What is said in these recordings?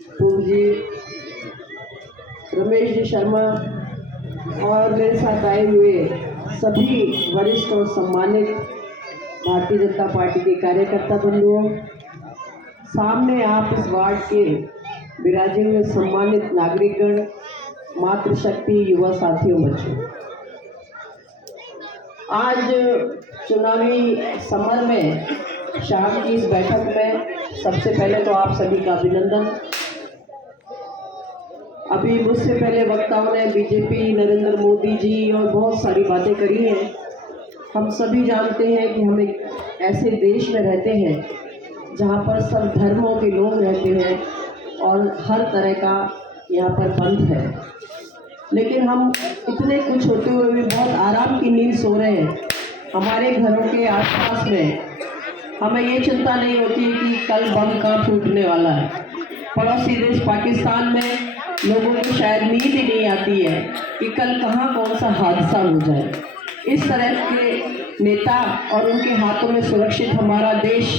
पूर्व जी, रमेश जी शर्मा और मेरे साथ आए हुए सभी वरिष्ठ और सम्मानित भारतीय जनता पार्टी के कार्यकर्ता बंधुओं, सामने आप इस वार्ड के विराजे हुए सम्मानित नागरिकगण, मातृशक्ति, युवा साथियों, बच्चों, आज चुनावी समर में शाम की इस बैठक में सबसे पहले तो आप सभी का अभिनंदन। अभी मुझसे पहले वक्ताओं ने बीजेपी, नरेंद्र मोदी जी और बहुत सारी बातें करी हैं। हम सभी जानते हैं कि हम एक ऐसे देश में रहते हैं जहां पर सब धर्मों के लोग रहते हैं और हर तरह का यहाँ पर बंद है, लेकिन हम इतने कुछ होते हुए भी बहुत आराम की नींद सो रहे हैं। हमारे घरों के आसपास में हमें ये चिंता नहीं होती कि कल बम कहाँ फूटने वाला है। पड़ोसी देश पाकिस्तान में लोगों को शायद नींद ही नहीं आती है कि कल कहाँ कौन सा हादसा हो जाए। इस तरह के नेता और उनके हाथों में सुरक्षित हमारा देश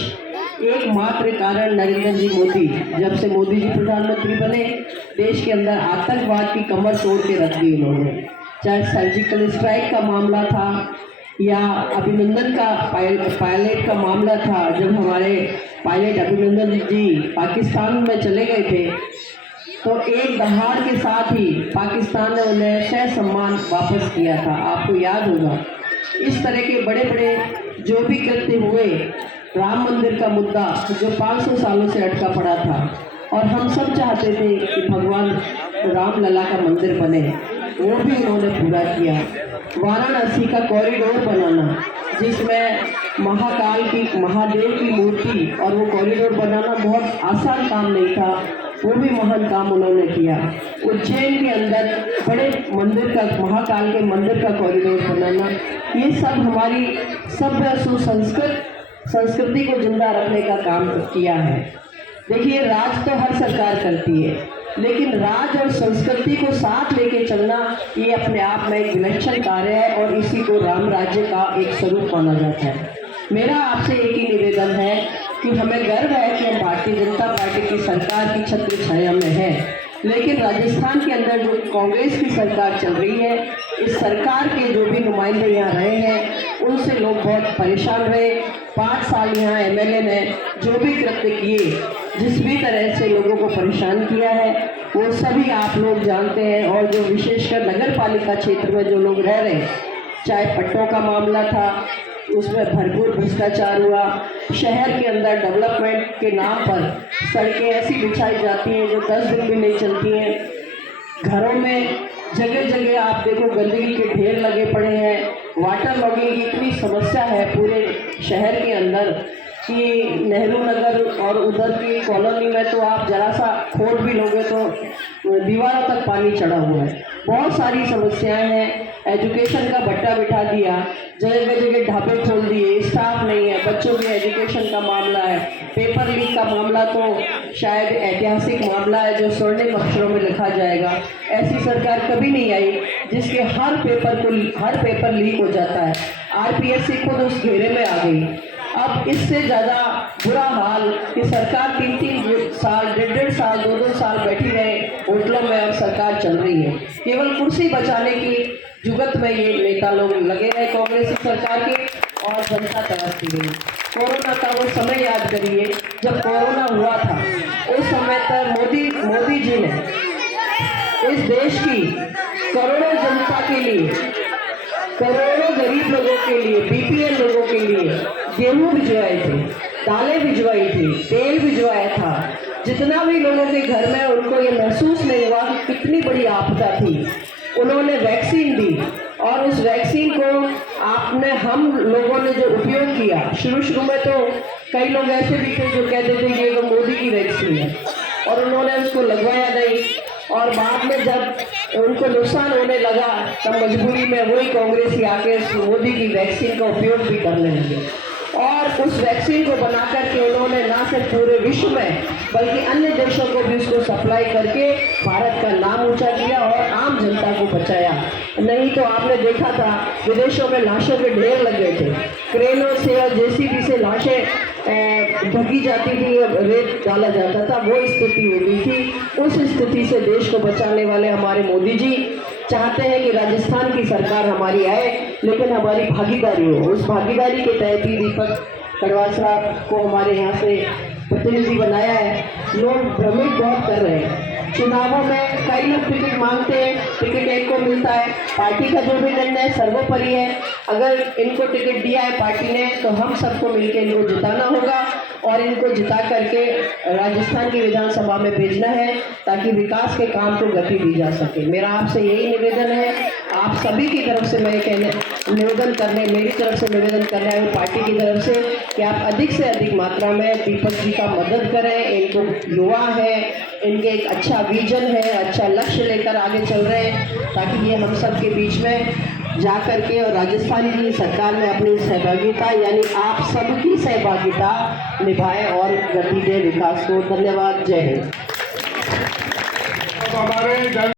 एकमात्र कारण नरेंद्र जी मोदी, जब से मोदी जी प्रधानमंत्री बने, देश के अंदर आतंकवाद की कमर तोड़ के रख दी उन्होंने। चाहे सर्जिकल स्ट्राइक का मामला था या अभिनंदन का पायलट का मामला था, जब हमारे पायलट अभिनंदन जी पाकिस्तान में चले गए थे तो एक दहाड़ के साथ ही पाकिस्तान ने उन्हें ससम्मान वापस किया था। आपको याद होगा। इस तरह के बड़े बड़े जो भी कृत्य हुए, राम मंदिर का मुद्दा जो 500 सालों से अटका पड़ा था और हम सब चाहते थे कि भगवान राम लला का मंदिर बने, वो भी उन्होंने पूरा किया। वाराणसी का कॉरिडोर बनाना, जिसमें महाकाल की, महादेव की मूर्ति, और वो कॉरिडोर बनाना बहुत आसान काम नहीं था, वो भी महान काम उन्होंने किया। उज्जैन के अंदर बड़े मंदिर का, महाकाल के मंदिर का कॉरिडोर बनाना, ये सब हमारी सभ्य संस्कृति को जिंदा रखने का काम किया है। देखिए, राज तो हर सरकार करती है, लेकिन राज और संस्कृति को साथ लेके चलना ये अपने आप में एक विलक्षण कार्य है और इसी को राम राज्य का एक स्वरूप माना जाता है। मेरा आपसे एक ही निवेदन है कि हमें गर्व है कि हम भारतीय जनता पार्टी की सरकार की छत्र छाया में है, लेकिन राजस्थान के अंदर जो कांग्रेस की सरकार चल रही है, इस सरकार के जो भी नुमाइंदे यहाँ रहे हैं उनसे लोग बहुत परेशान रहे। 5 साल यहाँ एमएलए ने जो भी कृत्य किए, जिस भी तरह से लोगों को परेशान किया है, वो सभी आप लोग जानते हैं। और जो विशेषकर नगर पालिका क्षेत्र में जो लोग रह रहे हैं, चाहे पट्टों का मामला था, उसमें भरपूर भ्रष्टाचार हुआ। शहर के अंदर डेवलपमेंट के नाम पर सड़कें ऐसी बिछाई जाती हैं जो 10 दिन भी नहीं चलती हैं। घरों में जगह जगह आप देखो गंदगी के ढेर लगे पड़े हैं। वाटर लॉगिंग की इतनी समस्या है पूरे शहर के अंदर कि नेहरू नगर और उधर की कॉलोनी में तो आप जरा सा खोद भी लोगे तो दीवारों तक पानी चढ़ा हुआ है। बहुत सारी समस्याएं हैं। एजुकेशन का भट्टा बिठा दिया, जगह जगह ढाबे खोल दिए, स्टाफ नहीं है, बच्चों के एजुकेशन का मामला है। पेपर लीक का मामला तो शायद ऐतिहासिक मामला है जो स्वर्णिम अक्षरों में लिखा जाएगा। ऐसी सरकार कभी नहीं आई जिसके हर पेपर लीक हो जाता है। आरपीएससी खुद उस घेरे में आ गई। अब इससे ज़्यादा बुरा हाल कि सरकार 3-3 साल, 1.5 साल, 2-2 साल बैठी रहे होटलों में, अब सरकार चल रही है। केवल कुर्सी बचाने की जुगत में ये नेता लोग लगे हैं कांग्रेस सरकार के, और जनता तरसती रही। कोरोना का वो समय याद करिए जब कोरोना हुआ था, उस समय तक मोदी जी ने इस देश की करोड़ों जनता के लिए, करोड़ों गरीब लोगों के लिए, बीपीएल लोगों के लिए गेहूं भिजवाए थे, दालें भिजवाई थी, तेल भिजवाया था। जितना भी लोगों के घर में, उनको ये महसूस नहीं हुआ कि कितनी बड़ी आपदा थी। उन्होंने वैक्सीन दी और उस वैक्सीन को हम लोगों ने जो उपयोग किया, शुरू में तो कई लोग ऐसे भी थे जो कहते थे कि ये तो मोदी की वैक्सीन है, और उन्होंने उसको लगवाया नहीं। और बाद में जब उनको नुकसान होने लगा तब मजबूरी में वही कांग्रेसी आके मोदी की वैक्सीन का उपयोग भी करने लगे, और उस वैक्सीन को बना करके उन्होंने ना सिर्फ पूरे विश्व में बल्कि अन्य देशों को भी उसको सप्लाई करके भारत का नाम ऊंचा किया और आम जनता को बचाया। नहीं तो आपने देखा था विदेशों में लाशों के ढेर लग गए थे, क्रेनों से और जेसीबी से लाशें ढकी जाती थी, रेत डाला जाता था, वो स्थिति हो गई थी। उस स्थिति से देश को बचाने वाले हमारे मोदी जी चाहते हैं कि राजस्थान की सरकार हमारी आए, लेकिन हमारी भागीदारी हो। उस भागीदारी के तहत ही दीपक कड़वाल साहब को हमारे यहाँ से प्रतिनिधि बनाया है। लोग भ्रमित बहुत कर रहे हैं। चुनावों में कई लोग टिकट मांगते हैं, टिकट एक को मिलता है। पार्टी का जो भी निर्णय सर्वोपरि है। अगर इनको टिकट दिया है पार्टी ने, तो हम सबको मिलकर इनको जिताना होगा और इनको जिता करके राजस्थान की विधानसभा में भेजना है, ताकि विकास के काम को गति दी जा सके। मेरा आपसे यही निवेदन है, आप सभी की तरफ से मैं मेरी तरफ से निवेदन कर रहा हूँ पार्टी की तरफ से, कि आप अधिक से अधिक मात्रा में दीपक जी का मदद करें। इनको युवा है, इनके एक अच्छा विजन है, अच्छा लक्ष्य लेकर आगे चल रहे हैं, ताकि ये हम सब के बीच में जा करके और राजस्थान की सरकार में अपनी सहभागिता, यानी आप सबकी सहभागिता निभाएं और गति दे विकास को। धन्यवाद। जय हिंद।